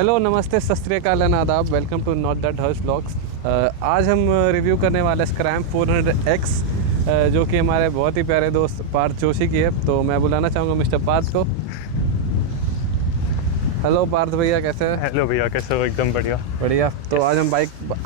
Hello, नमस्ते, सत Shri Akal and आदाब। Welcome to not that harsh blogs. आज हम रिव्यू करने वाले स्क्रैम 400X जो कि हमारे बहुत ही प्यारे दोस्त पार्थ जोशी की है। तो मैं बुलाना चाहूँगा मिस्टर पार्थ को। हेलो पार्थ भैया, कैसे हैं? हेलो भैया, कैसे हो? एकदम बढ़िया बढ़िया। तो आज हम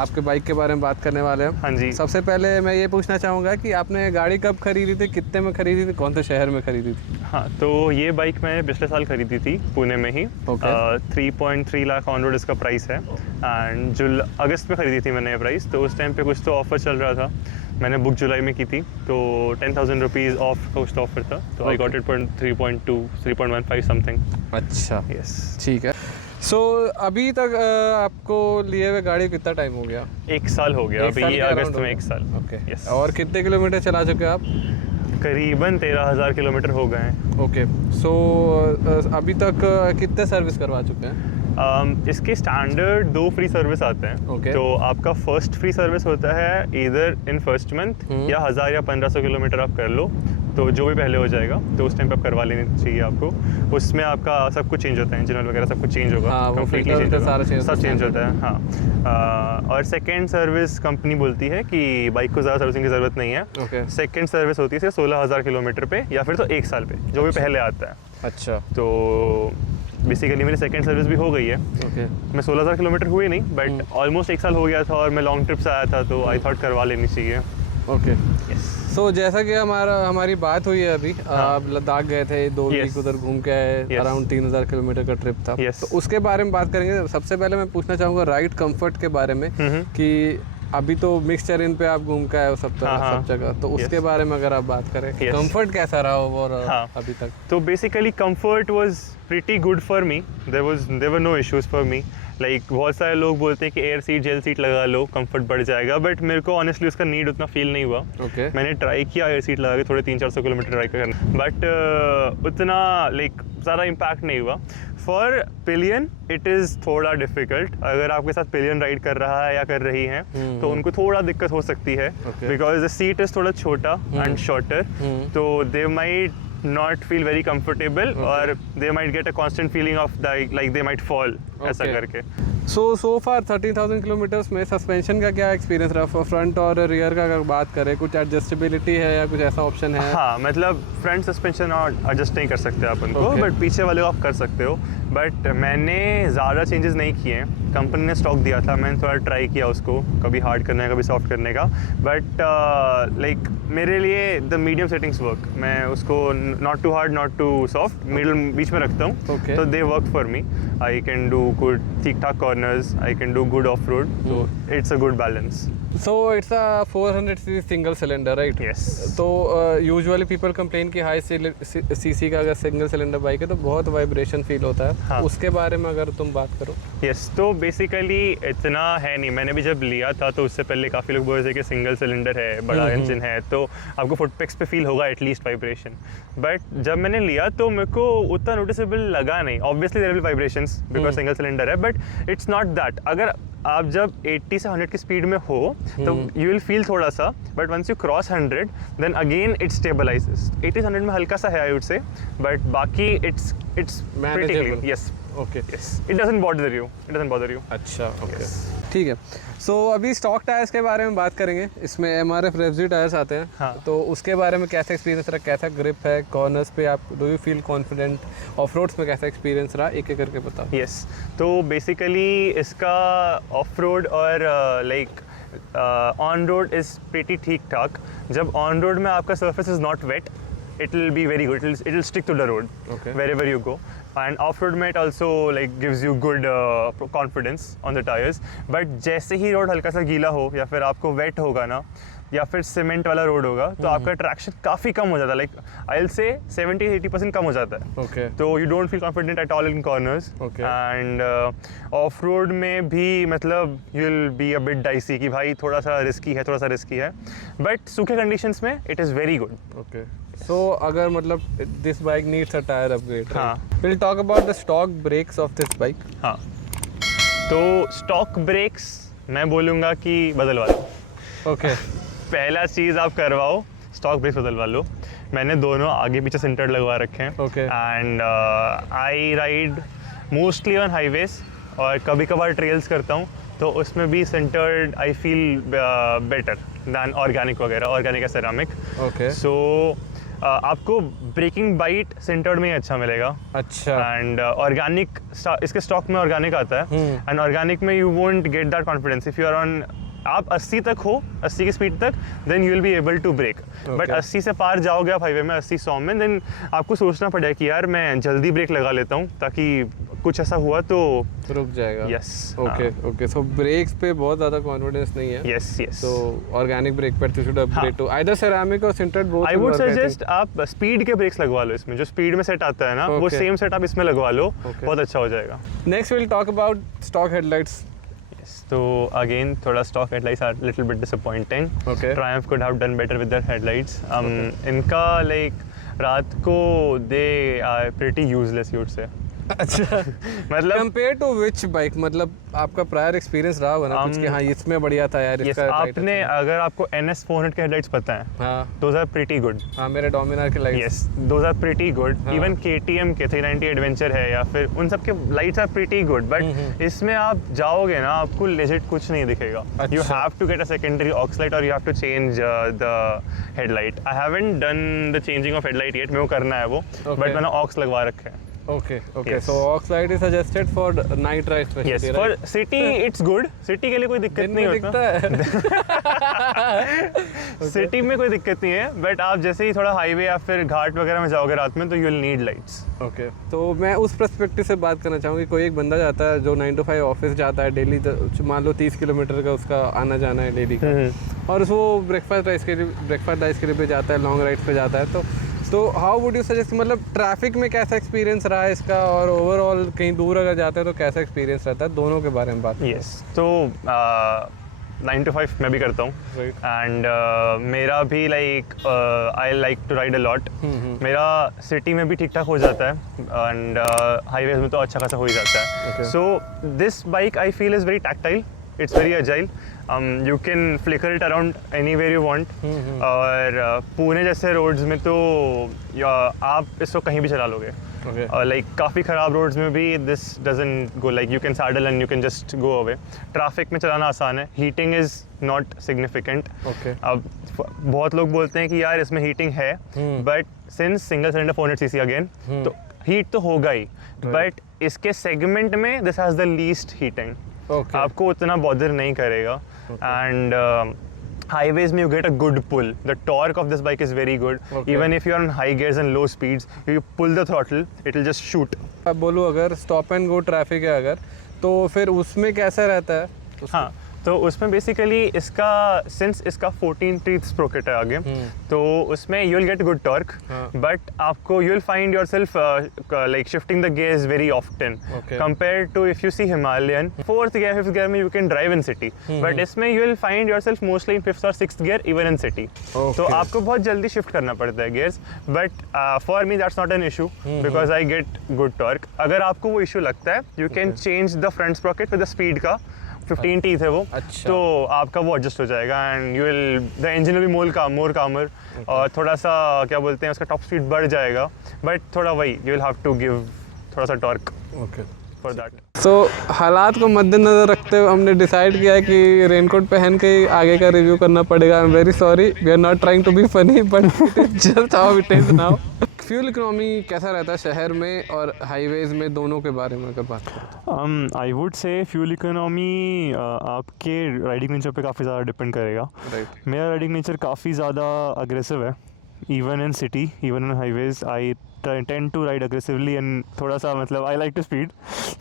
आपके बाइक के बारे में बात करने वाले हैं। हाँ जी। सबसे पहले मैं ये पूछना चाहूँगा कि आपने गाड़ी कब खरीदी थी, कितने में खरीदी थी, कौन से शहर में खरीदी थी? हाँ, तो ये बाइक मैंने पिछले साल खरीदी थी पुणे में ही। 3.3 लाख ऑन रोड इसका प्राइस है। एंड अगस्त में खरीदी थी मैंने ये प्राइस। तो उस टाइम पे कुछ तो ऑफर चल रहा था। मैंने बुक जुलाई में की थी, तो 10,000 रुपीज़ ऑफ का कुछ तो ऑफर था। तो I got it for 3.15 something. अच्छा, यस, ठीक है। सो अभी तक आपको लिए हुए गाड़ी कितना टाइम हो गया? 1 साल हो गया। अभी ये अगस्त में 1 साल। ओके। यस। और कितने किलोमीटर चला चुके हैं आप? करीबन 13,000 किलोमीटर हो गए हैं। ओके। सो अभी तक कितने सर्विस करवा चुके हैं? इसके स्टैंडर्ड 2 फ्री सर्विस आते हैं। Okay. तो आपका फर्स्ट फ्री सर्विस होता है इधर इन फर्स्ट मंथ, या 1000 या 1500 किलोमीटर आप कर लो, तो जो भी पहले हो जाएगा तो उस टाइम पे आप करवा लेनी चाहिए आपको। उसमें आपका सब कुछ चेंज होता है, इंजन वगैरह सब कुछ चेंज होगा। हाँ, कंप्लीटली चेंज होगा, सब चेंज होता है। हाँ। और सेकेंड सर्विस कंपनी बोलती है कि बाइक को ज़्यादा सर्विसिंग की ज़रूरत नहीं है। Okay. सेकेंड सर्विस होती है सिर्फ 16,000 किलोमीटर पे, या फिर तो 1 साल पे, जो भी पहले आता है। अच्छा। तो बेसिकली मेरी सेकंड सर्विस भी हो गई है। ओके। मैं 16,000 किलोमीटर हुई नहीं, बट ऑलमोस्ट 1 साल हो गया था और मैं लॉन्ग ट्रिप से आया था, तो आई थॉट करवा लेनी चाहिए। ओके। यस। सो जैसा कि हमारी बात हुई है अभी, आप लद्दाख गए थे, 2 वीक उधर घूम के आए, अराउंड 3,000 किलोमीटर का ट्रिप था। तो उसके बारे में बात करेंगे। सबसे पहले मैं पूछना चाहूँगा राइड कंफर्ट के बारे में कि अभी तो मिक्स टेरेन पे आप घूम के आए हो सब जगह, तो उसके बारे में अगर आप बात करें, कंफर्ट कैसा रहा ओवरऑल अभी तक? तो basically comfort was pretty good for me. There were no issues for me. Like बहुत सारे लोग बोलते हैं कि एयर सीट, जेल सीट लगा लो, कंफर्ट बढ़ जाएगा, बट मेरे को ऑनेस्टली उसका नीड उतना फील नहीं हुआ। मैंने ट्राई किया एयर सीट लगा के थोड़े 300-400 किलोमीटर ट्राई करना, बट उतना लाइक ज़्यादा इम्पैक्ट नहीं हुआ। फॉर पिलियन इट इज़ थोड़ा डिफिकल्ट। अगर आपके साथ पिलियन राइड कर रहा है या कर रही है तो उनको थोड़ा दिक्कत हो सकती है, बिकॉज द सीट इज़ थोड़ा छोटा एंड शॉर्टर, तो they might not feel very comfortable, or they might get a constant feeling of like they might fall, ऐसा करके। So far 13,000 किलोमीटर्स में सस्पेंशन का क्या एक्सपीरियंस रहा? फ्रंट और रियर का अगर बात करें, कुछ एडजस्टेबिलिटी है या कुछ ऐसा ऑप्शन है? हाँ, मतलब फ्रंट सस्पेंशन एडजस्ट नहीं कर सकते आप उनको, बट पीछे वाले को आप कर सकते हो। बट मैंने ज़्यादा चेंजेस नहीं किए हैं। कंपनी ने स्टॉक दिया था, मैंने थोड़ा ट्राई किया उसको, कभी हार्ड करने का, कभी सॉफ्ट करने का, बट लाइक मेरे लिए द मीडियम सेटिंग्स वर्क। मैं उसको not too hard, not too soft, middle बीच में रखता हूँ। तो they work for me. I can do good ठीक ठाक corners, I can do good off-road, so it's a good balance. So it's a 400cc single cylinder, right? Yes. तो usually people complain कि high CC का अगर single cylinder bike है तो बहुत vibration feel होता है। हाँ. उसके बारे में अगर तुम बात करो। Yes, तो बेसिकली इतना है नहीं। मैंने भी जब लिया था तो उससे पहले काफ़ी लोग बोल रहे थे कि सिंगल सिलेंडर है, बड़ा इंजन है, तो आपको फुटपेक्स पे फील होगा एटलीस्ट वाइब्रेशन। बट जब मैंने लिया तो मेरे को उतना नोटिसेबल लगा नहीं। Obviously there will be vibrations because single cylinder है, बट इट्स नॉट दैट। अगर आप जब 80 से 100 की स्पीड में हो तो यू विल फील थोड़ा सा, but once you cross 100 then again it stabilises. 80 से 100 में हल्का सा है आई वुड से, बट बाकी it's pretty clean. Yes. Okay. Yes, it doesn't bother you. अच्छा, ओके, ठीक है। सो अभी स्टॉक टायर्स के बारे में बात करेंगे। इसमें MRF रेवजी टायर्स आते हैं। हाँ. तो उसके बारे में कैसा एक्सपीरियंस रहा, कैसा ग्रिप है, कॉर्नर्स पे आप do you feel confident, off roads में कैसा एक्सपीरियंस रहा, एक एक करके बताओ। यस, तो बेसिकली इसका ऑफ रोड और like on road is pretty ठीक ठाक। जब ऑन रोड में आपका surface is not wet, it will be very good. It will stick to the road wherever you go. And off-road में it also like gives you good confidence on the tires. But जैसे ही road हल्का सा गीला हो या फिर आपको wait होगा ना, या फिर सीमेंट वाला रोड होगा, तो आपका ट्रैक्शन काफ़ी कम हो जाता है। लाइक आई विल से 70-80% कम हो जाता है। तो you don't feel confident at all in corners. End of road में भी मतलब you will be a bit dicey कि भाई थोड़ा सा रिस्की है, बट सूखे कंडीशंस में it is very good. Okay. So अगर मतलब this bike needs a tyre upgrade. हाँ, will talk about the stock brakes of this bike. हाँ, तो स्टॉक ब्रेक्स मैं बोलूँगा कि बदलवा लो। ओके। पहला चीज़ आप करवाओ, स्टॉक ब्रेक्स बदलवा लो। मैंने दोनों आगे पीछे सेंटर्ड लगवा रखे हैं। And I ride mostly on highways और कभी कभार ट्रेल्स करता हूँ, तो उसमें भी sintered I feel better than organic वगैरह, ऑर्गेनिक या सेरामिक। ओके। सो आपको ब्रेकिंग बाइट सेंटर्ड में ही अच्छा मिलेगा। अच्छा। एंड ऑर्गेनिक इसके स्टॉक में ऑर्गेनिक आता है, एंड ऑर्गेनिक में you won't get that confidence if you are on, आप 80 तक हो, 80 की स्पीड तक, then you will be able to brake. But 80 से पार जाओगे आप हाईवे में, 80-100 में, देन आपको सोचना पड़ेगा कि यार मैं जल्दी ब्रेक लगा लेता हूँ ताकि कुछ ऐसा हुआ तो रुक जाएगा। Yes. Okay okay. So brakes पे बहुत ज़्यादा कॉन्फिडेंस नहीं है। Yes yes. तो organic brake pad you should upgrade to either ceramic और sintered both. I would suggest आप स्पीड के ब्रेक्स लगवा लो इसमें, जो स्पीड में सेट आता है ना, वो सेम सेट आप इसमें लगवा लो, बहुत अच्छा हो जाएगा। Next will talk about stock headlights. So again, thoda stock headlights are a little bit disappointing. Okay. Triumph could have done better with their headlights. इनका like रात को they are pretty useless, you would say. अच्छा। मतलब compare to which bike, मतलब आपका prior experience रहा होगा ना कुछ कि हाँ इसमें बढ़िया था यार इसका। आपने अगर आपको NS 400 के हेडलाइट्स पता है, हाँ, those are pretty good. हाँ मेरे डोमिनार के lights. Yes, those are pretty good. हाँ. Even KTM के 390 एडवेंचर है या फिर उन सब के lights are pretty good. But इसमें आप जाओगे ना, आपको legit कुछ नहीं दिखेगा. अच्छा. You have to get a secondary aux light or you have to change the headlight. I haven't done the changing of headlight yet. मेरे को करना है वो. Okay. But मैंने aux लगवा रखे हैं. Okay, okay. Yes. So aux light is suggested for night ride especially, Yes, right? for city it's good. City के लिए कोई दिक्कत दिन नहीं में होता. दिखता है। सिटी में कोई दिक्कत नहीं है, बट आप जैसे ही थोड़ा हाईवे या फिर घाट वगैरह में जाओगे रात में, तो you will need lights. Okay. तो मैं उस पर्सपेक्टिव से बात करना चाहूँगी, कोई एक बंदा जाता है जो 9 to 5 ऑफिस जाता है डेली, मान लो 30 किलोमीटर का उसका आना जाना है डेली का, और वो ब्रेकफास्ट राइस के लिए भी जाता है, लॉन्ग राइड्स पे जाता है, तो हाउ वुड यू सजेस्ट, मतलब ट्रैफिक में कैसा एक्सपीरियंस रहा है इसका, और ओवरऑल कहीं दूर अगर जाते हैं तो कैसा एक्सपीरियंस रहता है, दोनों के बारे में बात। यस, तो 9 to 5 मैं भी करता हूँ, एंड मेरा भी like I like to ride a lot. मेरा सिटी में भी ठीक ठाक हो जाता है, एंड हाईवेज में तो अच्छा खासा हो ही जाता है। So this bike I feel is very tactile, it's very agile, you can flicker it around anywhere you want, और पुणे जैसे रोड्स में तो आप इसको कहीं भी चला लोगे। लाइक काफ़ी ख़राब रोड्स में भी this doesn't go, like you can saddle and you can just go away. Traffic में चलाना आसान है, हीटिंग इज़ नॉट सिग्निफिकेंट। अब बहुत लोग बोलते हैं कि यार इसमें हीटिंग है, but since single cylinder 400 cc again, तो हीट तो होगा ही, बट इसके सेगमेंट में this has the least heating. आपको उतना बॉदर नहीं करेगा, एंड highways में you get a good pull. The torque of this bike is very good. Even if you are on high gears and low speeds, you pull the throttle, it will just shoot. अब बोलूँ अगर stop and go traffic है अगर, तो फिर उसमें कैसा रहता है? हाँ, तो उसमें बेसिकली इसका सिंस इसका 14 टीथ स्प्रोकेट है आगे, तो उसमें you will get good torque, but आपको you will find yourself like shifting the gears very often compare to if you see Himalayan. 4th gear 5th gear में you can drive in city, but इसमें you will find yourself mostly in 5th और 6th gear even in city. तो आपको बहुत जल्दी shift करना पड़ता है gears, but for me that's not an issue because I get good torque. अगर आपको वो इशू लगता है, you can change the front Sprocket with the speed का, 15 टीथ है वो। अच्छा। तो आपका वो एडजस्ट हो जाएगा, and you will the engine will be more कामर, और थोड़ा सा क्या बोलते हैं उसका टॉप स्पीड बढ़ जाएगा, बट थोड़ा वही you will have to give थोड़ा सा टॉर्क फॉर दैट। सो हालात को मद्देनजर रखते हुए हमने डिसाइड किया कि रेनकोट पहन के ही आगे का रिव्यू करना पड़ेगा। I am very sorry, we are not trying to be funny, but just how it is now. Fuel economy कैसा रहता है शहर में और हाईवेज में, दोनों के बारे में अगर बात करें? आई वुड से फ्यूल इकोनॉमी आपके राइडिंग नेचर पे काफ़ी ज़्यादा डिपेंड करेगा। मेरा राइडिंग नेचर काफ़ी ज़्यादा अग्रेसिव है, even in city, even in highways I tend to ride aggressively, and थोड़ा सा मतलब आई लाइक टू स्पीड,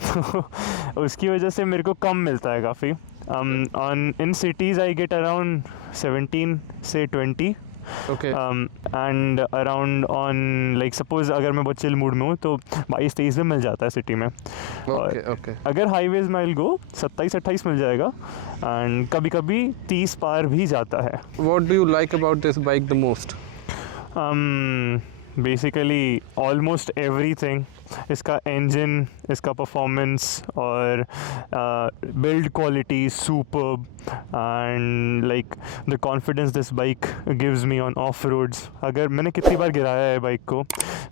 तो उसकी वजह से मेरे को कम मिलता है काफ़ी। On in cities I get around 17 से 20, and around on like suppose अगर मैं बहुत चिल मूड में हूँ तो 22-23 में मिल जाता है सिटी में। अगर हाईवेज में आई गो 27-28 मिल जाएगा, एंड कभी कभी 30 पार भी जाता है। What do you like about this bike the most? Basically almost everything, इसका इंजन, इसका परफॉर्मेंस और build quality superb, and like the confidence this bike gives me on off roads. अगर मैंने कितनी बार गिराया है बाइक को,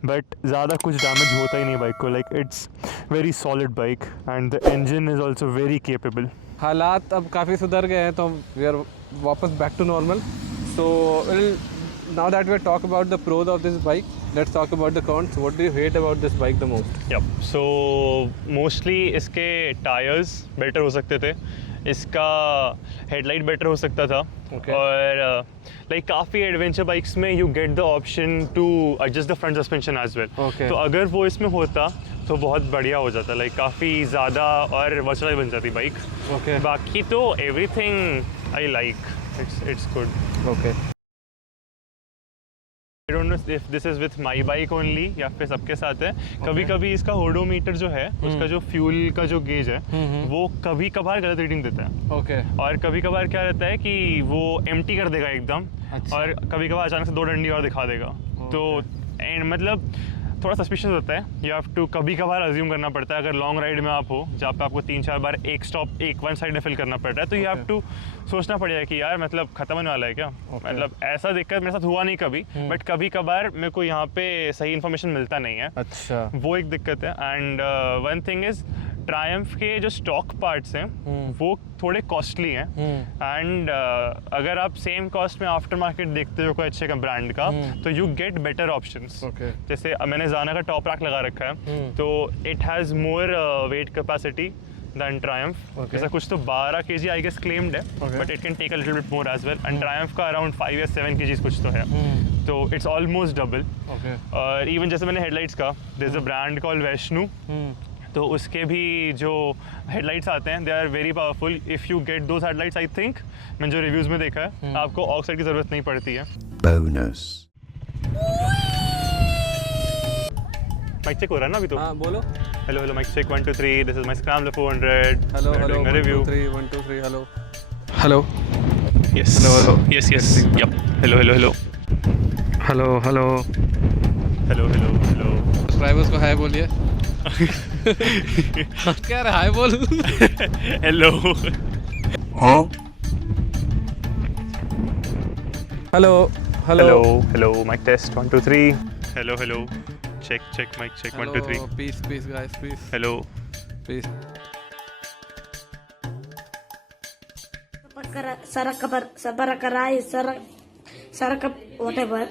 बट ज़्यादा कुछ डैमेज होता ही नहीं बाइक को. Like it's very solid bike and the engine is also very capable. हालात अब काफ़ी सुधर गए हैं, तो वी आर वापस back to normal. So now that we talk about the pros of this bike, let's talk about the cons. What do you hate about this bike the most? Yep. So mostly इसके tyres better हो सकते थे, इसका headlight better हो सकता था. Okay. और like काफ़ी एडवेंचर बाइक्स में you get the option to adjust the front suspension as well. Okay. तो अगर वो इसमें होता तो बहुत बढ़िया हो जाता, लाइक काफ़ी ज़्यादा और वर्सटाइल बन जाती बाइक. Okay. बाकी तो everything I like, it's good. Okay. I don't know if this is with my bike only या फिर सबके साथ है. कभी कभी इसका ओडोमीटर जो है, उसका जो फ्यूल का जो गेज है, वो कभी कभार गलत रीडिंग देता है. Okay. और कभी कभार क्या रहता है कि वो एम्प्टी कर देगा एकदम. अच्छा. और कभी कभार अचानक से 2 डंडी और दिखा देगा. तो एंड मतलब थोड़ा सस्पिशियस होता है. यू हैव टू कभी कभार अज्यूम करना पड़ता है. अगर लॉन्ग राइड में आप हो जहाँ पे आपको 3-4 बार एक स्टॉप एक वन साइड में फिल करना पड़ रहा है, तो यू हैव टू सोचना पड़ेगा कि यार मतलब खत्म होने वाला है क्या. मतलब ऐसा दिक्कत मेरे साथ हुआ नहीं कभी, बट कभी कभार मेरे को यहाँ पे सही इन्फॉर्मेशन मिलता नहीं है. अच्छा. वो एक दिक्कत है. And one thing is Triumph के जो स्टॉक पार्ट्स हैं वो थोड़े कॉस्टली हैं. एंड अगर आप सेम कॉस्ट में आफ्टर मार्केट देखते हो कोई अच्छे का ब्रांड का, तो you get better options. Okay. जैसे मैंने जाना का टॉप रैक लगा रखा है, तो it has more weight capacity than Triumph. Okay. जैसा कुछ तो 12 kg आई गेस क्लेम्ड है, Okay. But it can take a little bit more as well. And Triumph का अराउंड 5 या 7 kg कुछ तो है. तो इट्स ऑलमोस्ट डबल. Okay. और इवन जैसे मैंने हेडलाइट्स का, there is a brand called Vaishnu, तो उसके भी जो हेडलाइट्स आते हैं they are very powerful. If you get those headlights, I think मैंने जो रिव्यूज़ में देखा है, आपको ऑक्साइड की ज़रूरत नहीं पड़ती है. Bonus. माइक चेक हो रहा है ना अभी तो? हाँ बोलो. Hello hello, mic check 1 2 3. This is my scrambler 400. Hello hello. 1 review. 2 3 1 2 3. Hello. Hello. Yes. Hello, hello. Yes yes. Yup. Hello hello hello. Hello hello. Hello hello hello. Subscribers को hi बोलिए. क्या रहा है बोल. Hello. Huh? Hello hello. Hello hello. Mic test 1 2 3. Hello hello. Check check mic check 1 2 3. Piece piece guys peace. Hello. Peace. Sarakarai, Saraka, whatever.